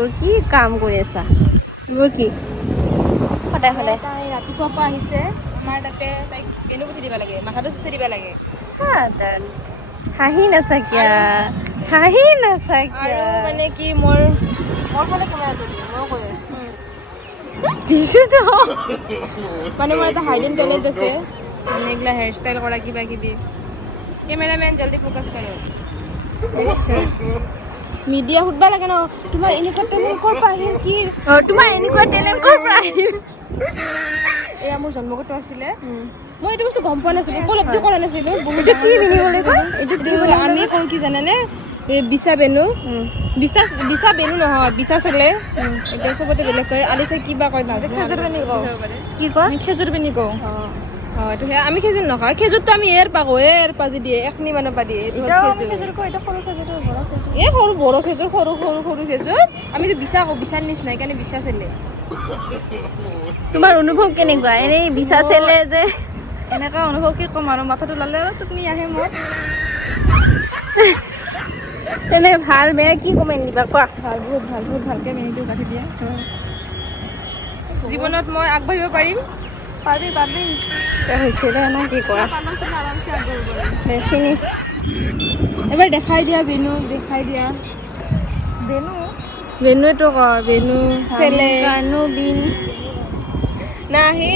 এইবোৰ কি কাম কৰি আছা? এইবোৰ কি সদায় সদায় তাই ৰাতিপুৱাৰ পৰা আহিছে আমাৰ তাতে, তাইক বেনু গুচি দিব লাগে, মাথাটো চুচি দিব লাগে। সাধাৰণ হাঁহি নাচাকিয়া, হাঁহি নাচাকিয়া। আৰু মানে কি মোৰ ফালে কেমেৰাটো দিয়ে, মই কৈ আছো দিছো তো মানে মোৰ এটা হাইডেন টেলেণ্ট আছে, মানে এইগিলা হেয়াৰ ষ্টাইল কৰা কিবা কিবি। কেমেৰামেন জল্দি ফ'কাছ কৰক। মিডিয়া সুধবা লাগে ন, তোমাৰ এনেকুৱা টেলেণ্ট ক'ৰ পৰা আহিল কি? তোমাৰ এনেকুৱা টেলেণ্ট ক'ৰ পৰা আহিল? এয়া মোৰ জন্মগত আছিলে, মই এইটো বস্তু গম পোৱা নাছিলো, উপলব্ধি কৰা নাছিলো। বহুত এইটো কি পিন্ধিবলৈ কয়? এইটো কি আমি কওঁ কি জানানে, বিছা বেনু, বিছা বেনু নহয়, বিছা চেলে। এতিয়া চবতে বেলেগ কয়, আলিছে কিবা কয় নাজানো। খেজুৰ বেনি কওঁ। কি কয়? আমি খেজুৰ বেনি কওঁ। এইটো আমি খেজুৰ নকওঁ, খেজুৰটো আমি এৰ পা কওঁ, এৰ পাজি দিয়ে, এখনি মানৰ পা দিয়ে। এই সৰু বড়ো খেজুৰ, সৰু সৰু সৰু খেজুৰ, আমিতো বিছা কওঁ, বিচাৰ নিচিনা, সেইকাৰণে বিছা চেলে। তোমাৰ অনুভৱ কেনেকুৱা এনেই বিছা চেলে যে? এনেকা অনুভৱ কি ক'ম আৰু, মাথাটো লালে আৰু টোপনি আহে মোৰ। এনে ভাল বেয়া কি কমেণ্ট দিবা কোৱা? ভাল, বহুত ভাল, বহুত ভালকৈ মেহেন্দিও গাঁঠি দিয়ে। জীৱনত মই আগবাঢ়িব পাৰিম। পাৰবি হৈছে দে না কি কৰা? আৰামছে আগবাঢ়িব পাৰিম। ফিনিছ। এবাৰ দেখাই দিয়া বেনু, দেখাই দিয়া বেনু, বেনুটো কয় বেনু চেলে কানু বিন নাহি।